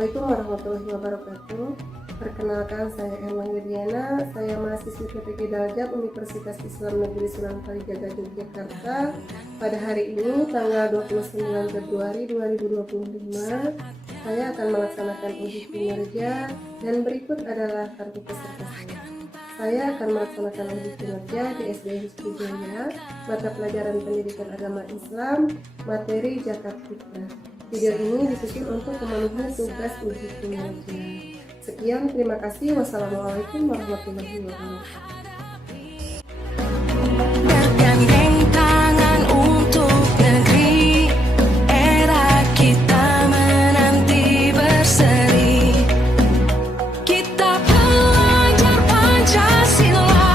Assalamualaikum warahmatullahi wabarakatuh. Perkenalkan, saya Erlangga Diana. Saya mahasiswi PPG Daljab Universitas Islam Negeri Sunan Kalijaga Yogyakarta. Pada hari ini, tanggal 29 Februari 2025, saya akan melaksanakan uji kinerja dan berikut adalah kartu peserta saya. Saya akan melaksanakan uji kinerja di SD Hizbul Jaya, mata pelajaran pendidikan agama Islam, materi Zakat Fitrah. Video ini disusun untuk memenuhi tugas uji kinerja. Sekian, terima kasih. Wassalamualaikum warahmatullahi wabarakatuh. Bergandeng tangan untuk negeri, era kita menanti berseri. Kita belajar Pancasila,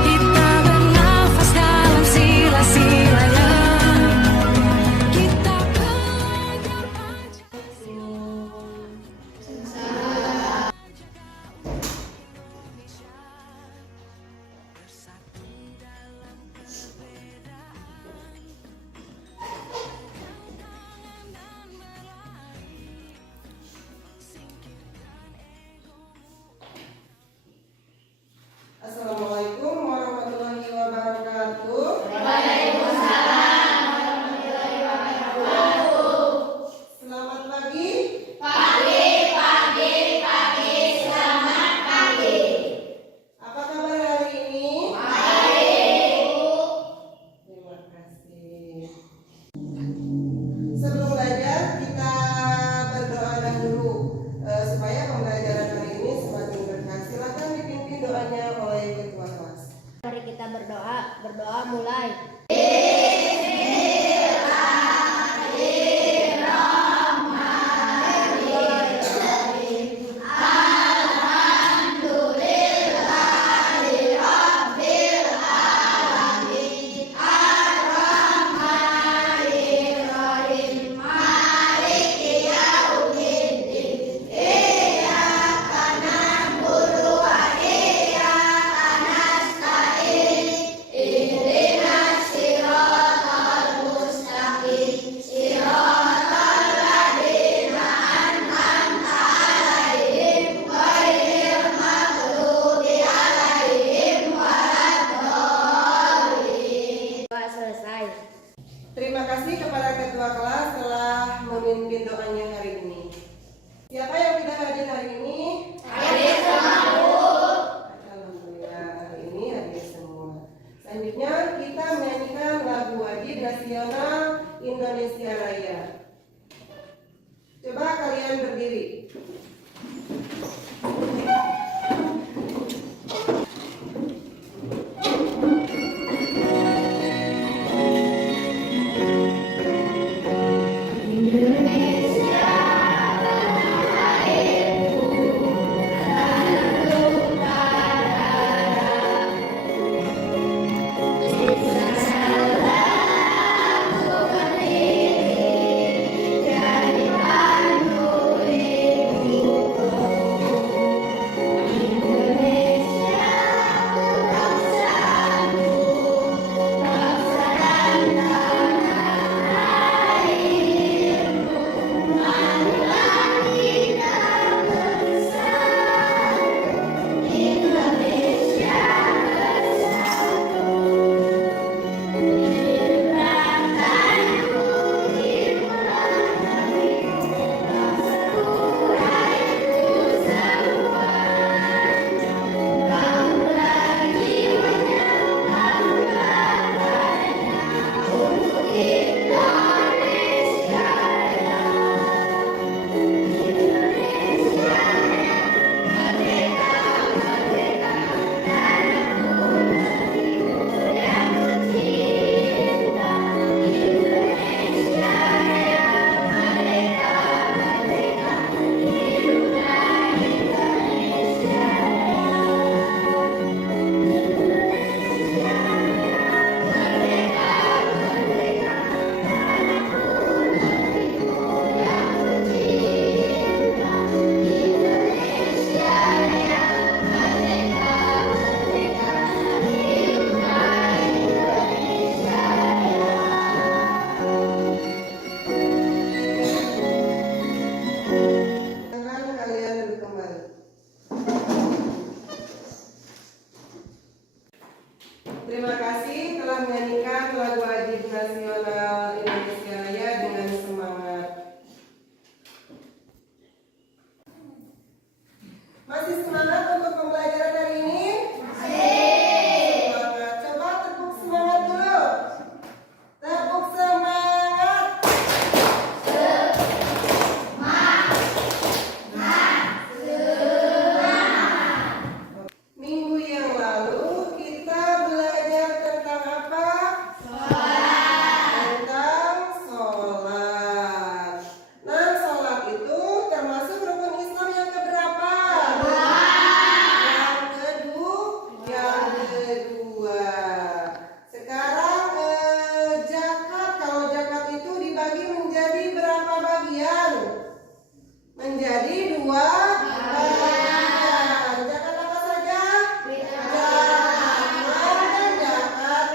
kita bernafas dalam sila-silanya. Kita belajar Pancasila. Assalamualaikum warahmatullahi wabarakatuh. Selamat pagi. Selamat pagi. Apa kabar hari ini? Terima kasih. Sebelum belajar, kita berdoa dahulu supaya pembelajaran hari ini semakin berkah. Silakan dipimpin doanya oleh ketua kelas. Mari kita berdoa mulai. Nasional Indonesia Raya dengan semangat. Masih semangat untuk pembelajaran hari ini? Masih. Semangat. Coba tepuk semangat dulu. Tepuk semangat. Minggu yang lalu kita belajar tentang apa? Tentang sholat. Nah, sholat itu termasuk rukun Islam yang keberapa? Yang kedua. Sekarang zakat. Kalau zakat itu dibagi menjadi berapa bagian? Menjadi 2 bagian. Zakat apa saja? Zakat mal dan zakat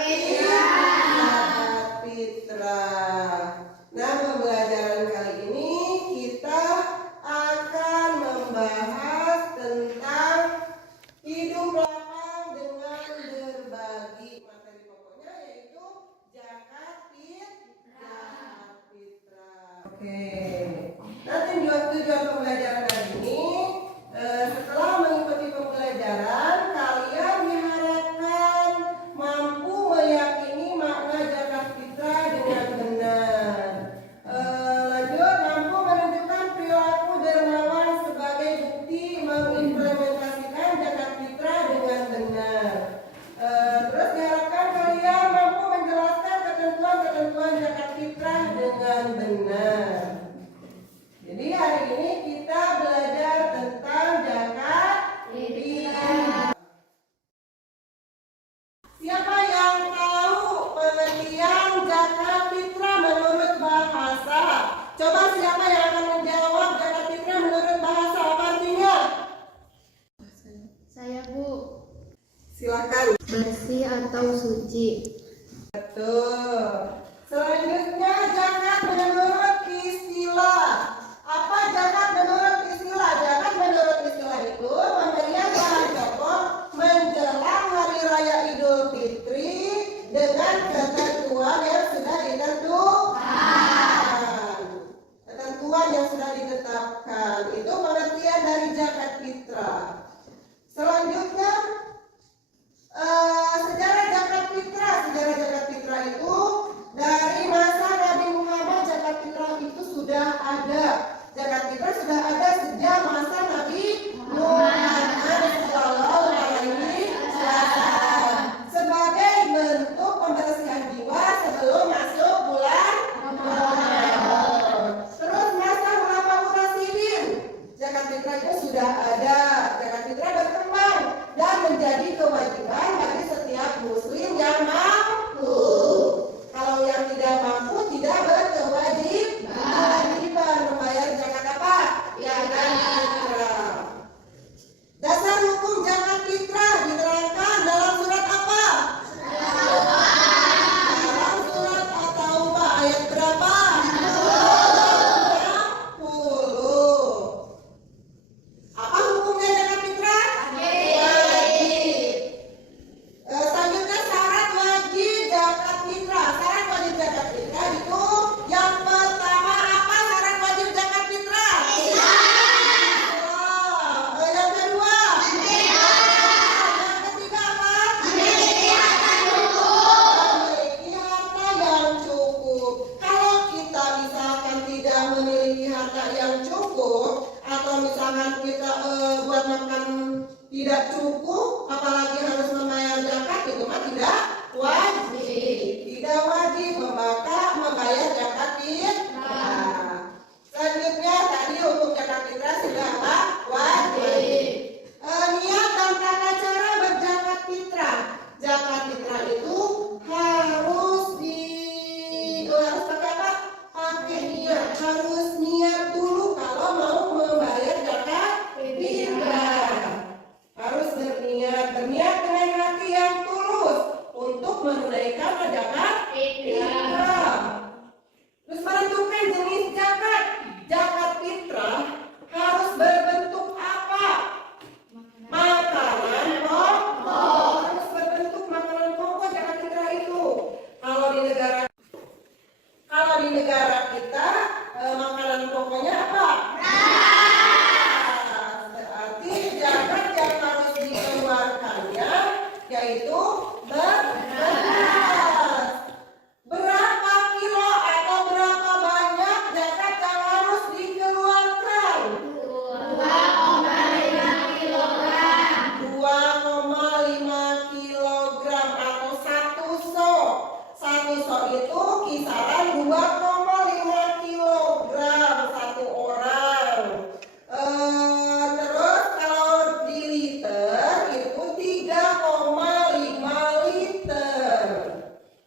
fitrah. Nah, pembelajaran kali ini kita akan membahas tentang hidup lapang dengan berbagi. Materi pokoknya yaitu zakat fitrah. Oke. Nah, tujuan pembelajaran kali ini, setelah mengikuti pembelajaran, kalian diharapkan mampu meyakini makna zakat fitrah dengan benar. Lanjut, mampu menunjukkan perilaku dermawan sebagai bukti mengimplementasikan zakat fitrah dengan benar. Terus diharapkan kalian mampu menjelaskan ketentuan-ketentuan zakat fitrah dengan benar. Jadi hari ini kita belajar tentang zakat fitrah. Siapa yang tahu pengertian zakat fitrah menurut bahasa? Coba siapa yang akan menjawab zakat fitrah menurut bahasa? Apa artinya? Saya, Bu. Silakan. Bersih atau suci. Betul. Selanjutnya zakat menurut istilah. Apa zakat menurut istilah? Zakat menurut istilah itu pemberian bahan pokok menjelang hari raya Idul Fitri dengan ketentuan yang sudah ditetapkan. Ketentuan yang sudah ditetapkan itu pengertian dari zakat fitrah. Selanjutnya sejarah zakat fitrah. Sejarah zakat fitrah itu dari masa Nabi Muhammad zakat fitrah itu sudah ada. Zakat fitrah sudah ada sejak masa Nabi Muhammad Sallallahu Alaihi Wasallam sebagai bentuk pembersihan jiwa sebelum masuk bulan Ramadan. Terus masa Khulafaur Rasyidin, zakat fitrah itu sudah ada. Zakat fitrah berkembang dan menjadi kewajiban bagi setiap muslim yang mampu. Kalau yang tidak mampu tidak berkewajiban membayar zakat apa? Zakat fitrah. Dasar hukum zakat fitrah diterangkan dalam surat apa? Dalam surat At-Taubah ayat berapa? 60. Apa hukumnya zakat fitrah? Wajib. Selanjutnya syarat wajib zakat fitrah. Syarat wajib zakat fitrah itu yang pertama apa syarat wajib zakat fitrah? Yang kedua? Yang ketiga apa? Memiliki harta yang cukup. Kalau kita misalkan tidak memiliki harta yang cukup, atau misalkan kita buat makan tidak cukup, apalagi harus membayar zakat, itu mah tidak wajib. Tidak wajib membayar zakat fitrah. Selanjutnya tadi hukum zakat fitrah sudah apa? Wajib. Niat dan tata cara berzakat fitrah. Zakat fitrah itu harus pakai apa? Pakai niat. Harus niat dulu kalau mau membayar zakat fitrah. Harus berniat dengan hati yang tulus untuk menunaikan zakat fitrah. Terus menentukan jenis zakat. Zakat fitrah harus berbentuk apa? Makanan pokok. Harus berbentuk makanan pokok zakat fitrah itu. Kalau di negara yaitu beras. Berapa kilo atau berapa banyak zakat yang harus dikeluarkan? 2,5 kilogram. 2,5 kilogram atau 1 sok. 1 sok itu kisaran 2,5 kilogram satu orang. Terus kalau di liter itu 3,5 liter.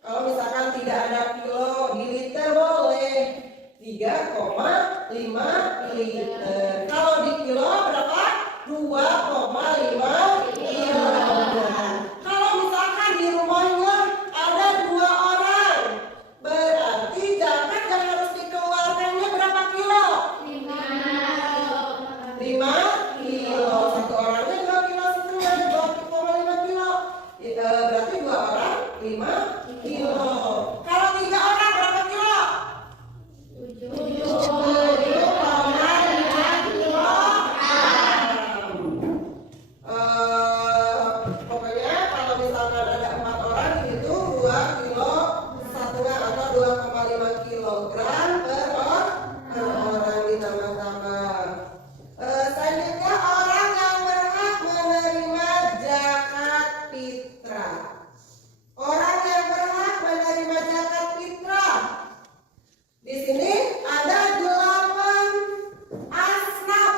Kalau misalkan tidak ada kilo di liter boleh 3,5 liter. Kalau di kilo berapa? 2,5 kilogram. Kalau misalkan di rumahnya ada 2 orang, berarti zakat yang harus dikeluarkannya berapa kilo? 5 kilo. Satu orangnya 2,5 kilo, 2,5 kilo. Berarti 2 orang 5 kilo. Kalau 3 orang berapa kilo? 7,5 kilogram. Pokoknya kalau misalkan ada 4 orang itu 2 kilo setengah atau 2,5 kilogram per orang ditambah-tambah. Selanjutnya orang yang berhak menerima zakat fitrah. Orang yang berhak menerima zakat fitrah. Di sini ada 8 asnaf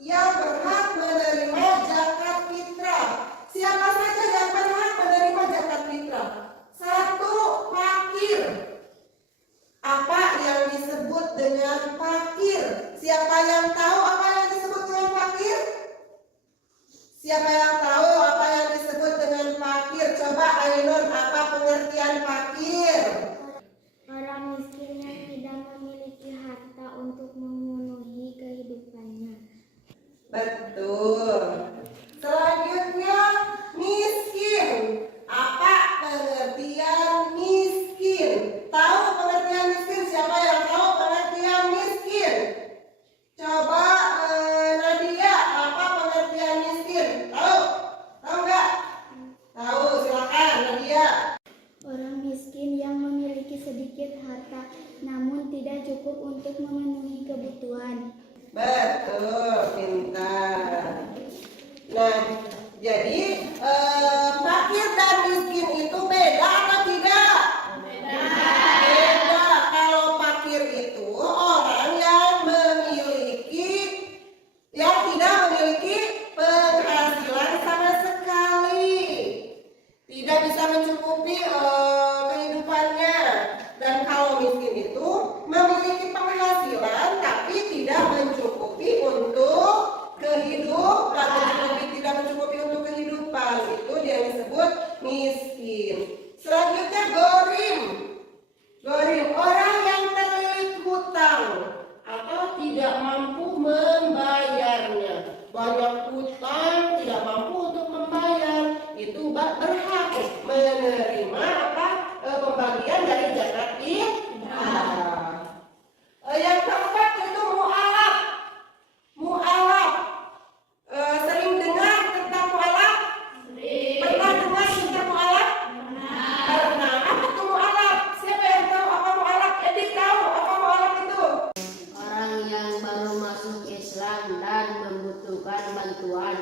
yang berhak menerima zakat fitrah. Siapa saja yang berhak menerima zakat fitrah? 1, fakir. Apa yang disebut dengan fakir? Siapa yang tahu apa yang disebut dengan fakir? Siapa yang tahu apa yang disebut dengan fakir? Coba Ainun, apa pengertian fakir? Orang miskin yang tidak memiliki harta untuk memenuhi kehidupannya. Betul. Selanjutnya miskin. Apa pengertian miskin? Tahu pengertian miskin? Siapa yang tahu pengertian miskin? Coba Nadia, apa pengertian miskin? Tahu? Tahu nggak? Tahu, silakan Nadia. Orang miskin yang memiliki sedikit harta namun tidak cukup untuk memenuhi kebutuhan. Betul, pintar. Nah, jadi fakir dan miskin itu beda atau tidak? Beda. Kalau fakir itu orang yang tidak memiliki penghasilan sama sekali, tidak bisa mencukupi kehidupannya. Dan kalau miskin itu memiliki penghasilan tapi tidak mencukupi untuk kehidupan, tidak mencukupi untuk kehidupan, itu dia disebut miskin. Selanjutnya gorim. Gorim, orang yang terlilit hutang atau tidak mampu membayarnya. Banyak hutang, tidak mampu untuk membayar, itu berhak menerima pembagian dari zakat fitrah. Yang keempat itu mu'alaf. Mu'alaf. Sering dengar tentang mu'alaf? Pernah dengar tentang mu'alaf? Pernah. Apa itu mu'alaf? Siapa yang tahu apa mu'alaf? Edik tahu apa mu'alaf itu? Orang yang baru masuk Islam dan membutuhkan bantuan.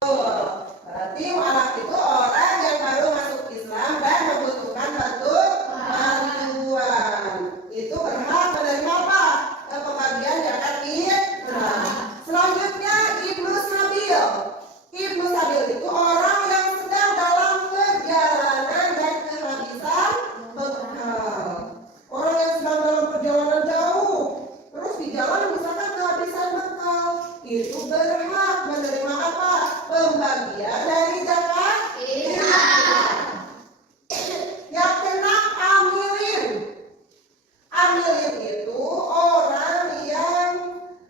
Berarti mu'alaf itu orang yang baru masuk Islam dan membutuhkan bantuan. Itu berhak menerima apa? Pembagian zakat fitrah. Selanjutnya Ibnu Sabil. Ibnu Sabil itu orang yang sedang dalam perjalanan dan kehabisan bekal. Orang yang sedang dalam perjalanan jauh, terus di jalan misalkan kehabisan bekal, itu berhak menerima apa? Pembagian dari zakat fitrah. Yang keenam amilin. Amilin itu orang yang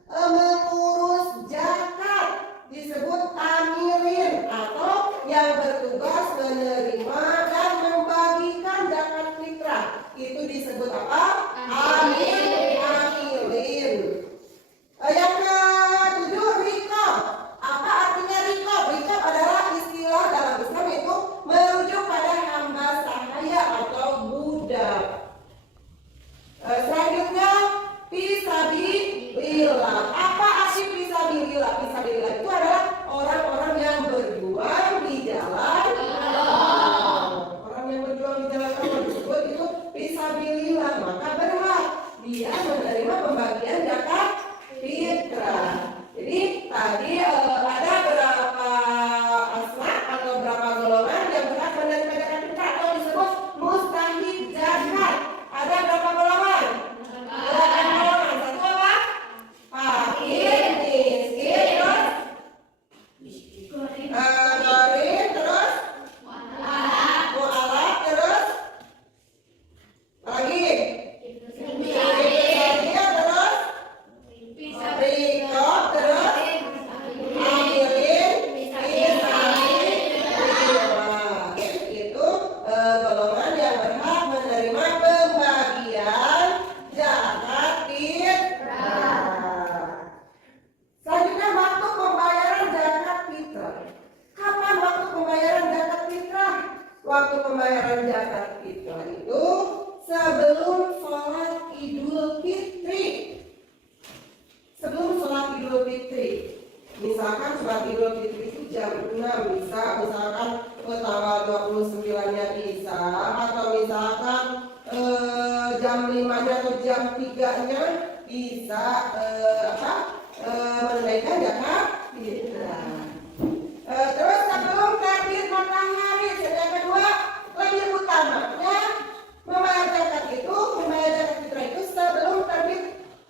mengurus zakat, disebut amilin, atau yang bertugas menerima dan membagikan zakat fitrah. Itu disebut apa? Amilin. Yang ketujuh rikob. Apa artinya rikob? Rikob adalah Dorin, terus mu'alaf, terus lagi Iya, terus Rikob, terus Amirin, itu golongan yang berhak menerima pembagian zakat fitrah. Selanjutnya waktu pembayaran zakat fitrah. Kapan waktu pembayaran zakat fitrah? Waktu pembayaran zakat fitrah itu sebelum sholat Idul Fitri. Sebelum sholat Idul Fitri. Misalkan sholat Idul Fitri itu jam 6 bisa, misalkan tanggal 29-nya bisa, atau misalkan jam 5-nya atau jam 3-nya bisa menunaikan zakat fitrah. Terus sebelum terbit matahari, yang kedua lebih utamanya membayar zakat fitrah itu sebelum terbit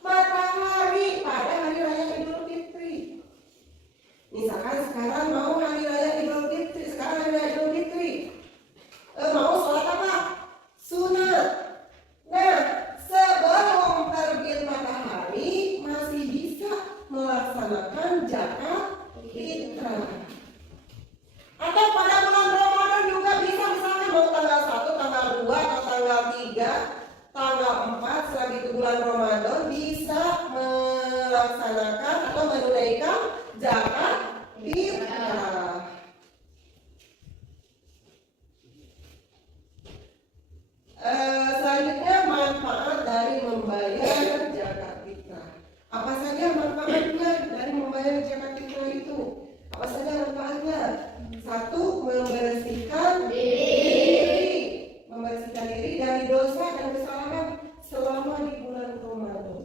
matahari pada hari raya Idul Fitri. Misalkan sekarang mau hari raya Idul Fitri, mau sholat apa? Sunat. Nah, sebelum terbit matahari masih bisa melaksanakan zakat fitrah. Atau pada bulan Ramadan juga bisa, misalnya mau tanggal 1, tanggal 2, atau tanggal 3, tanggal 4 setelah itu bulan Ramadan bisa melaksanakan atau menunaikan zakat fitrah. Selanjutnya manfaat dari membayar zakat fitrah. Apa saja manfaatnya dari membayar zakat fitrah itu? Apa saja manfaatnya? 1. Membersihkan diri dari dosa dan kesalahan selama di bulan Ramadan.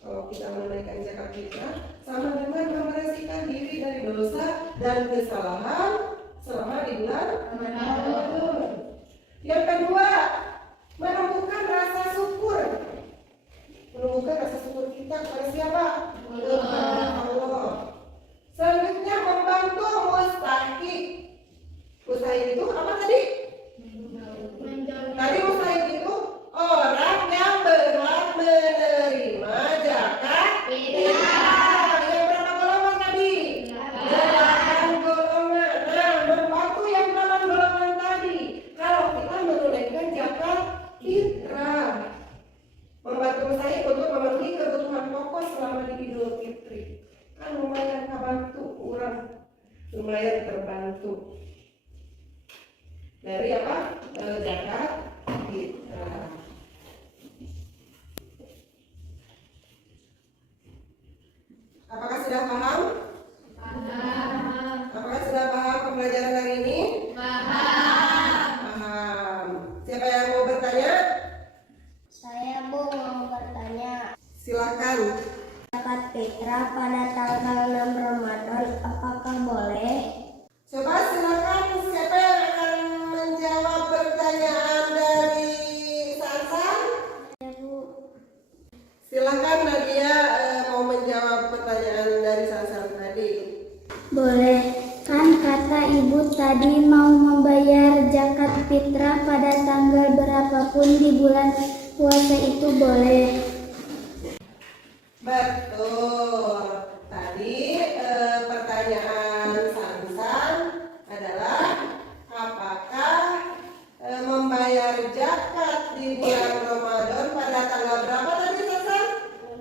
Kalau kita menunaikan zakat fitrah sama dengan membersihkan diri dari dosa dan kesalahan selama di bulan Ramadan. Yang kedua, menumbuhkan rasa syukur. Menumbuhkan rasa syukur kita kepada siapa? Kepada Allah. Selanjutnya membantu mustahik. Mustahik itu apa tadi? Tadi mustahik itu orang yang berhak menerima zakat fitrah. Yang berapa golongan tadi? 8 golongan. Nah, membantu yang 8 golongan tadi. Kalau kita menunaikan zakat fitrah, membantu mustahik untuk memenuhi kebutuhan pokok selama di Idul Fitri. Kan lumayan terbantu orang, lumayan terbantu dari apa? Zakat fitrah. Apakah sudah paham? Apakah sudah paham pembelajaran hari ini? Paham. Siapa yang mau bertanya? Saya mau bertanya, Silakan. zakat fitrah pada tanggal 6 Ramadan apakah boleh? Coba silakan, siapa yang akan menjawab pertanyaan dari Sansan? Ya, Bu. Silakan Nadia mau menjawab pertanyaan dari Sansan tadi. Boleh. Kan kata Ibu tadi mau membayar zakat fitrah pada tanggal berapapun di bulan puasa itu boleh. Betul. Tadi pertanyaan Sansan adalah apakah membayar zakat di bulan Ramadan pada tanggal berapa tadi Sansan?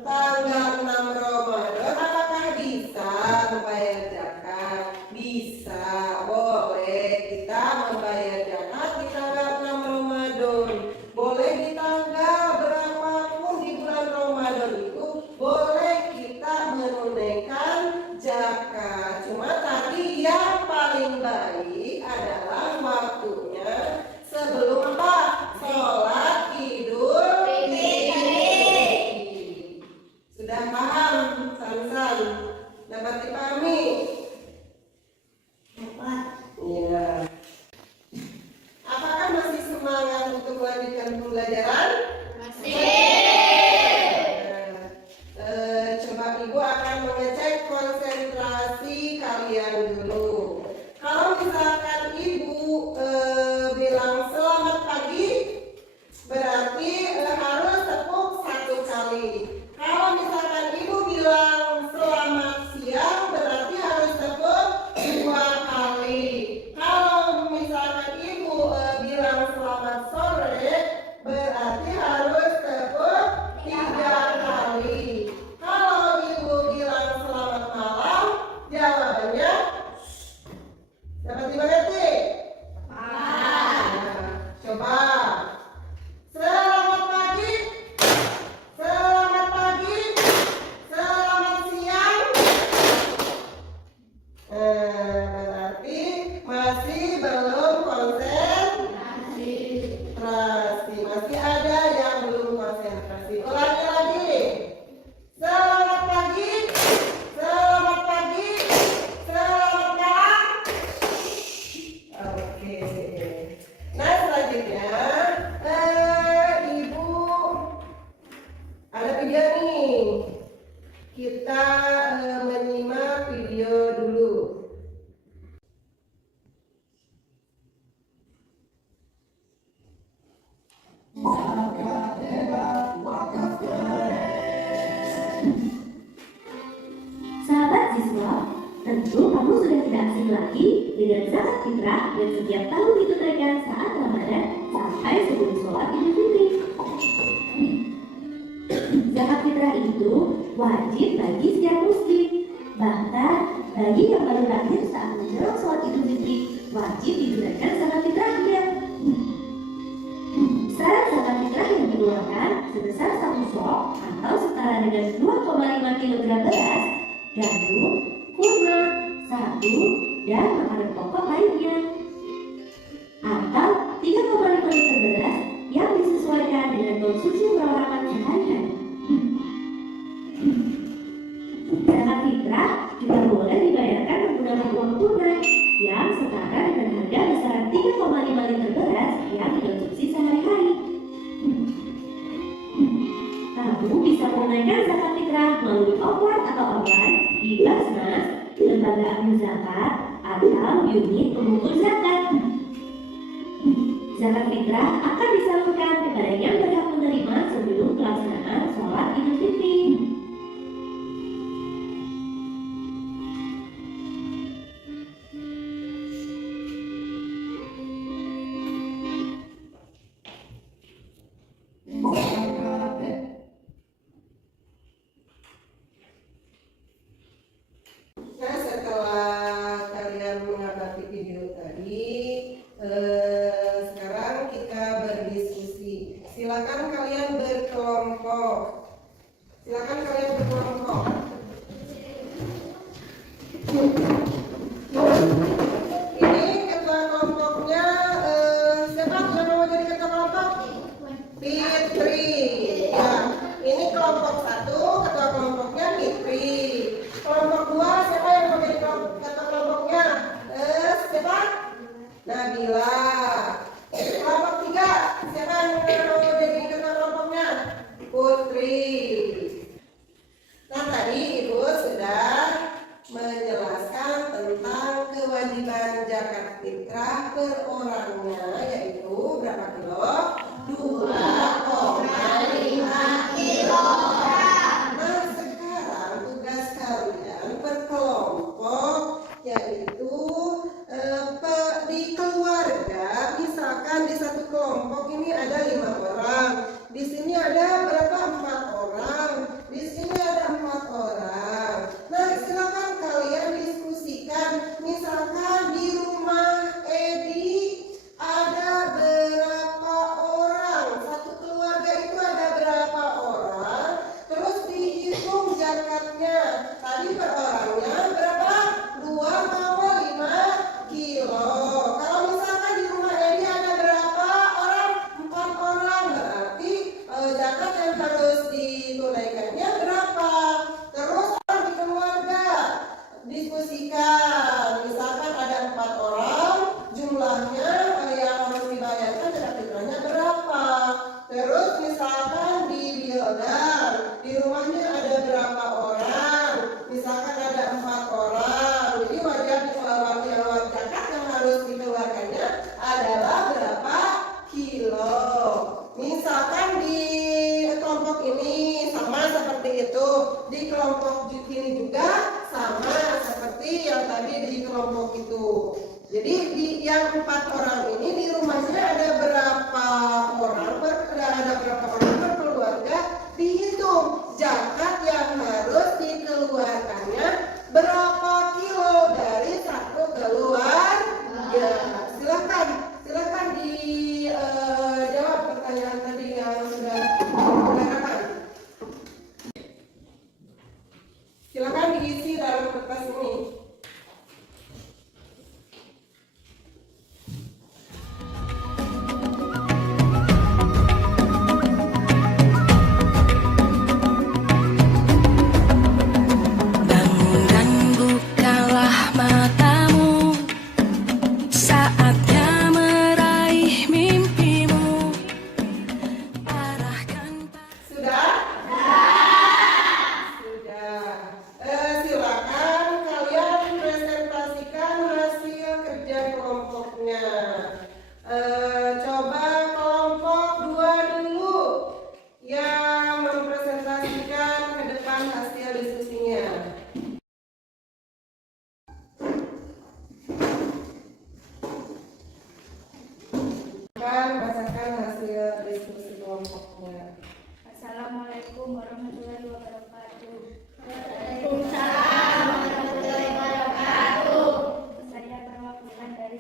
Tanggal 6 Ramadan. Apakah bisa membayar zakat? Bisa, boleh kita membayar zakat di tanggal 6 Ramadan. Boleh di tanggal berapapun di bulan Ramadan itu boleh kita menunaikan zakat. Cuma tadi yang paling baik adalah waktunya sebelum apa? Sholat Idul Fitri. Sudah paham, Sansan? Dapat dipahami? Iya. Apakah masih semangat untuk melanjutkan pembelajaran? Coba Ibu akan mengecek konsentrasi kalian dulu. Dapat dimengerti? Nah, coba. Selamat pagi. Selamat pagi. Selamat siang. Berarti masih belum konsentrasi. Masih ada yang belum konsentrasi. Ulangi lagi. Selamat pagi. Selamat pagi. Selamat malam. Oke. Nah, selanjutnya Ibu ada video nih. Kita menyimak video dulu. Sahabat siswa, tentu kamu sudah tidak asing lagi dengan zakat fitrah yang setiap tahun ditunaikan saat Ramadan sampai sebelum sholat Idul Fitri. Zakat fitrah itu wajib bagi setiap muslim, bahkan bagi yang baru lahir saat menjelang sholat Idul Fitri wajib ditunaikan zakat fitrahnya. Syarat zakat fitrah yang dikeluarkan sebesar 1 sok atau setara dengan 2,5 kg beras, gandum, kurma, sagu, dan makanan pokok lainnya, atau 3,5 liter beras yang disesuaikan dengan konsumsi perorangan sehari-hari. Zakat fitrah juga boleh dibayarkan menggunakan uang tunai yang setara dengan harga besaran 3,5 liter beras yang dikonsumsi sehari-hari. Kamu bisa menunaikan zakat fitrah melalui offline atau online di Basnas, lembaga amil zakat, atau unit pengumpul zakat. Zakat fitrah akan disalurkan kepada yang berhak menerima sebelum pelaksanaan sholat Idul Fitri. Nah, setelah kalian mengamati video tadi, sekarang kita berdiskusi. Silakan kalian berkelompok. Silakan kalian berkelompok. Ini ketua kelompoknya siapa yang mau jadi ketua kelompok? Fitri. Ya, ini kelompok 1, ketua kelompoknya Fitri. Kelompok 2, siapa yang mau jadi ketua kelompoknya? Siapa? Nabila. Kelompok 3, siapa yang mau jadi ketua kelompoknya? Putri. Nah, tadi Ibu sudah menjelaskan tentang kewajiban zakat fitrah per orangnya, yaitu berapa kilo? 2,5 kilogram. Nah, sekarang tugas kalian per kelompok, yaitu di keluarga, misalkan di satu kelompok ini ada 5 orang, di sini ada berapa? 4 orang, di sini ada 4 orang. Nah, silakan kalian diskusikan. Misalkan di rumah Edi ada berapa orang? Satu keluarga itu ada berapa orang? Terus dihitung zakatnya. Tadi per orangnya berapa? 2,5 kilo. Kalau misalkan di rumah Edi ada berapa orang? 4 orang. Berarti zakat yang harus ditunaikannya berapa? Terus orang di keluarga diskusikan. Misalkan ada 4 orang, jumlahnya yang harus dibayarkan zakat fitrahnya berapa? Terus misalkan di Bildar, di rumahnya ada berapa orang? Misalkan ada 4 orang. Jadi wajib zakat yang harus dikeluarkannya adalah berapa kilo? Misalkan di kelompok ini sama seperti itu, di kelompok ini juga sama seperti yang tadi di kelompok itu. Jadi di yang 4 orang ini di rumahnya ada berapa orang per keluarga, dihitung zakat yang harus dikeluarkannya berapa kilo dari satu keluarga.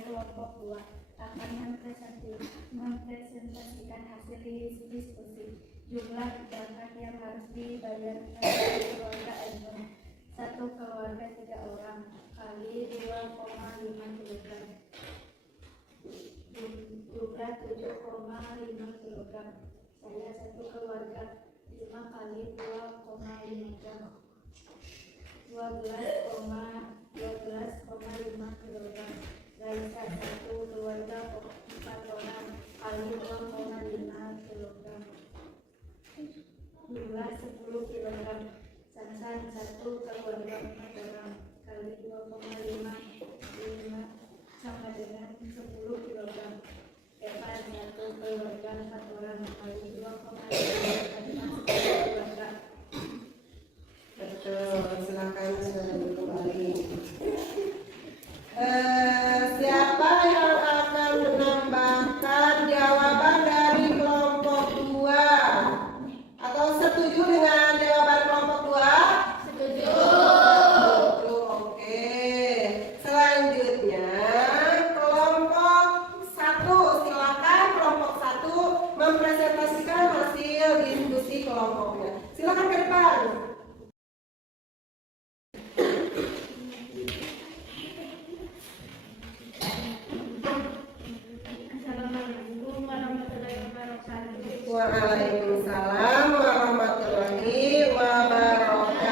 kelompok 2 akan mempresentasikan hasil diskusi. Jumlah zakat yang harus dibayarkan keluarga Edmund. Satu keluarga 3 orang kali 2,5 kg. Jumlah 7,5 kg. Saya satu keluarga 5 kali 2,5 gram. 12,5 kg. Raisa satu keluarga 4 orang kali 2,5 kg. Jumlah 10 kg. Sansan satu keluarga 4 orang kali 2,5 sama dengan 10 kg. Evan satu keluarga 4 orang kali 2,5 keluarga. Betul, silakan sudah kembali. Siapa yang akan menambahkan jawaban dari kelompok 2? Atau setuju dengan jawaban kelompok 2? Setuju. Oke. Selanjutnya kelompok 1, silakan kelompok 1 mempresentasikan hasil diskusi kelompoknya. Silakan ke depan. Assalamualaikum warahmatullahi wabarakatuh. Waalaikumsalam warahmatullahi wabarakatuh.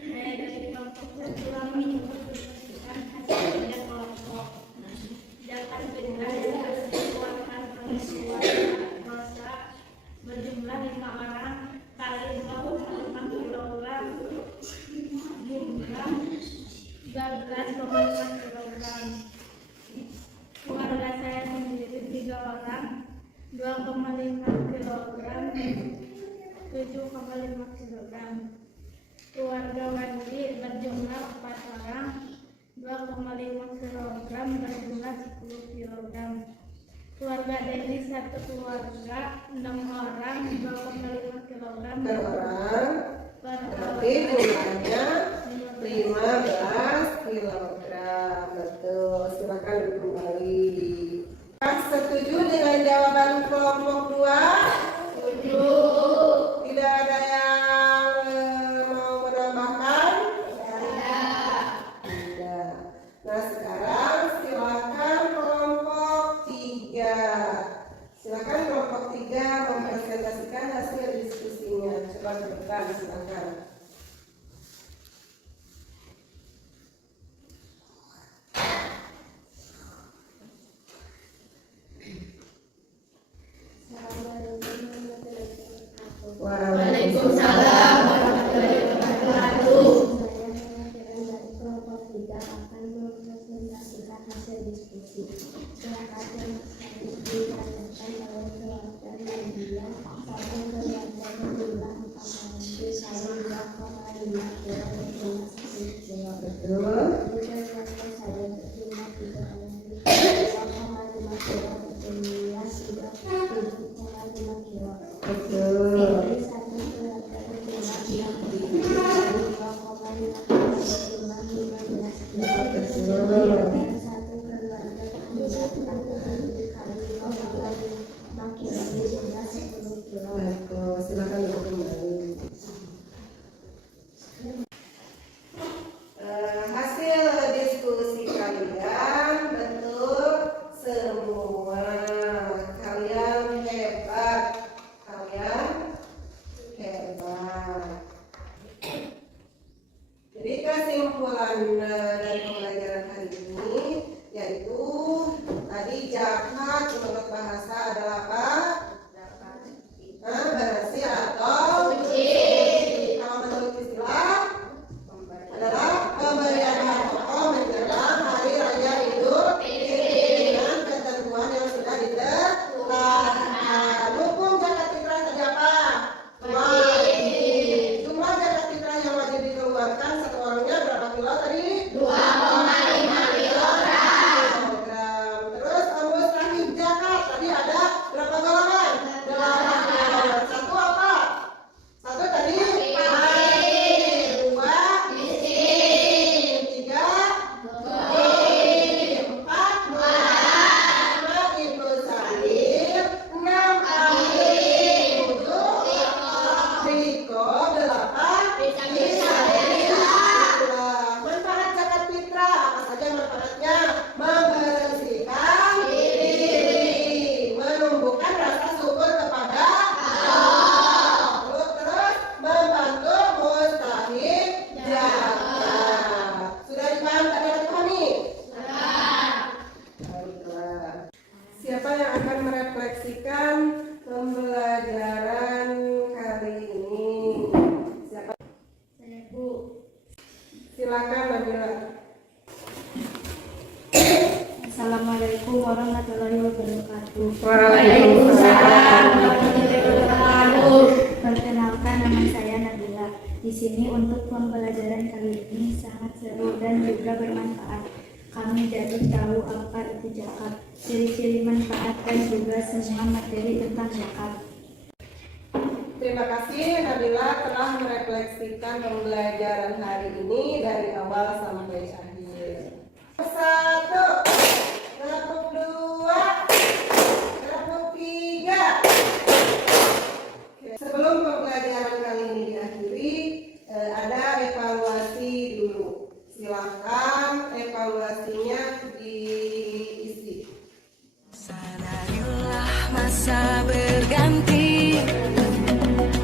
Saya dari kelompok 1 mempresentasikan hasil kerja kelompok. Zakat fitrah yang harus dikeluarkan oleh keluarga berjumlah 5 orang kali 2,5 kg. Jumlah 13,5 kg. Keluarga saya sendiri 3 orang 2,5 kg. 7,5 kg. Keluarga Wandi berjumlah 4 orang 2,5 kg berjumlah 10 kg. Keluarga Deni satu keluarga 6 orang 2,5 kg Per orang, berarti jumlahnya 15 kilogram. Betul, silakan duduk kembali. Setuju dengan jawaban kelompok 2? Setuju. Tidak ada yang mau menambahkan? Tidak. Nah, sekarang silakan kelompok 3. Silakan kelompok 3 mempresentasikan hasil diskusinya. Coba ke depan, silakan. Waalaikumsalam warahmatullahi wabarakatuh. Saya mengatakan dari kelompok 3 akan mempresentasikan hasil diskusi. Silakan ditanyakan oleh keluarga Nadia. Satu keluarga berjumlah 4 orang kali 2,5 kg berjumlah 1 kg. Betul. Keluarga saya berjumlah 3 orang 2,5 kg berjumlah 7,5 kg. Betul. Dari satu keluarga berjumlah 6 orang 2,5 kg berjumlah 15 kg. Betul. Dan satu keluarga berjumlah 4 kali 2,5 kg berjumlah 10 kg. Betul, silakan duduk kembali. Hasil diskusi kalian betul semua. Kalian hebat. Jadi kesimpulan dari pembelajaran hari ini yaitu tadi zakat menurut bahasa adalah apa? Bersih atau suci. Kalau menurut istilah adalah pemberian hak pokok menjelang hari raya Idul Fitri dengan ketentuan yang sudah ditetapkan. Hukum zakat fitrah tadi apa? Wajib. Jumlah zakat fitrah yang wajib dikeluarkan satu orangnya berapa kilo tadi? 2,5 kilogram. Terus ongkos lagi merefleksikan pembelajaran kali ini. Siapa? Saya Bu. Silakan Nabila. Assalamualaikum warahmatullahi wabarakatuh. Waalaikumsalam. Perkenalkan, nama saya Nabila. Di sini untuk pembelajaran kali ini sangat seru dan juga bermanfaat. Kami jadi tahu apa itu zakat, ciri-ciri manfaat dan juga semua materi tentang zakat. Terima kasih Nabila telah merefleksikan pembelajaran hari ini dari awal sampai akhir. 1, tepuk 2, tepuk 3. Sebelum pembelajaran kali ini diakhiri, ada evaluasi dulu. Silahkan evaluasinya diisi. Sadarilah masa berganti,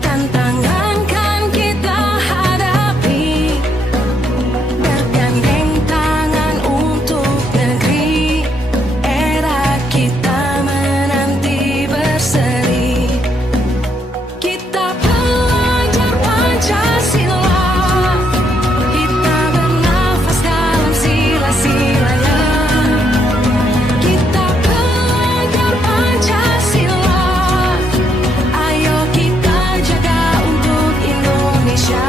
tantangan kan kita hadapi, bergandeng tangan untuk negeri, era kita menanti berseri. Kita belajar Pancasila, kita bernafas dalam sila-silanya. Kita belajar Pancasila, ayo kita jaga untuk Indonesia.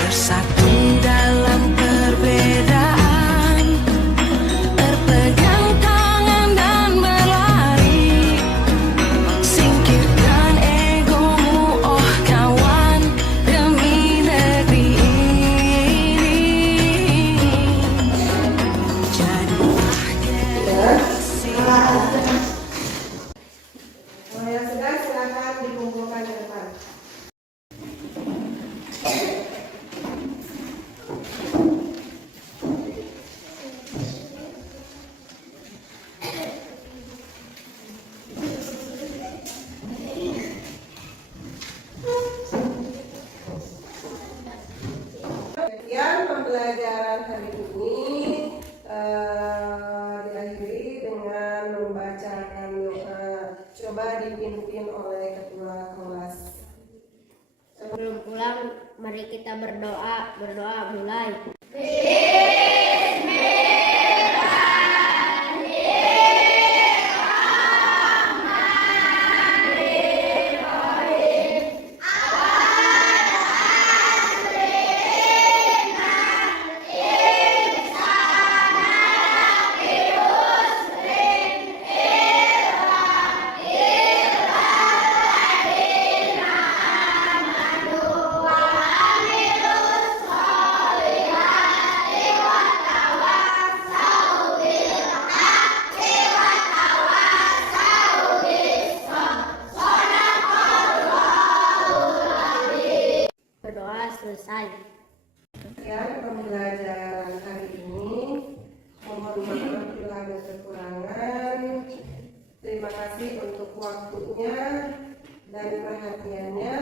Bersatu dalam perbedaan, berpegang tangan dan berlari. Singkirkan egomu, oh kawan, demi negeri ini. Jadilah generasi. Kalau yang sudah, silakan dikumpulkan ke depan. Sekian pembelajaran hari ini diakhiri dengan membacakan doa. Coba dipimpin oleh ketua kelas. Sebelum pulang, mari kita berdoa. Berdoa mulai. Berdoa selesai. Sekian pembelajaran hari ini. Mohon maaf bila ada kekurangan. Terima kasih untuk waktunya dan perhatiannya.